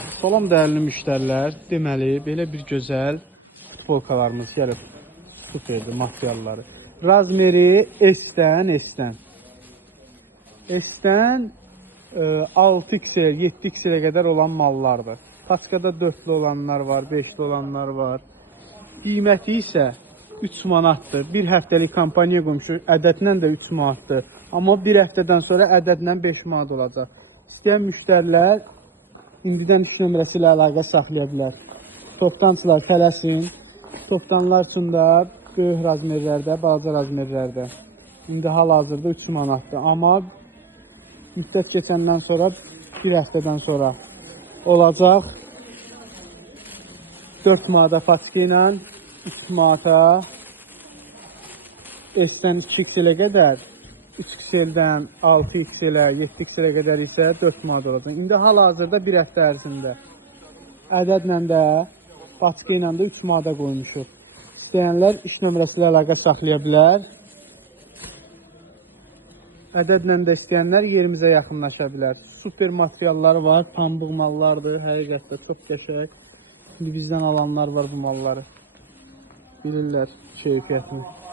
Salam dəyərli müştərilər, deməli belə bir gözəl futbolkalarımız gəlib, superdir materialları. Razmeri S-dən S-dən. S-dən 6XL, 7XL-ə qədər olan mallardır. Paçkada 4'lü olanlar var, 5'li olanlar var. Qiyməti isə 3 manatdır. Bir həftəlik kampaniya qoymuşuq, ədədlə də 3 manatdır. Amma bir həftədən sonra ədədlə 5 manat olacaq. İstəyən müştərilər indidən 3 nömrəsi ilə əlaqə saxlaya bilər. Toptancılar tələsin. Toptanlar üçün də böyük razmerlərdə, balaca razmerlərdə. İndi hal-hazırda 3 manatdır. Amma müddət keçəndən sonra, bir həftədən sonra olacaq 4 manata paçka ilə, 3 manata S-dən 2XL-ə qədər, 3XL-dən 6XL-ə, 7XL-ə qədər isə 4 manat olacaq. İndi hal-hazırda bir həftə ərzində ədədlə də, paçka ilə də 3 manata qoymuşuq. İstəyənlər iş nömrəsi ilə əlaqə saxlaya bilər. Ədədlə də istəyənlər yerimizə yaxınlaşa bilər. Super materialları var, pambıq mallardır, həqiqətdə çox qəşəng. İndi bizdən alanlar var bu malları. Bilirlər keyfiyyətini.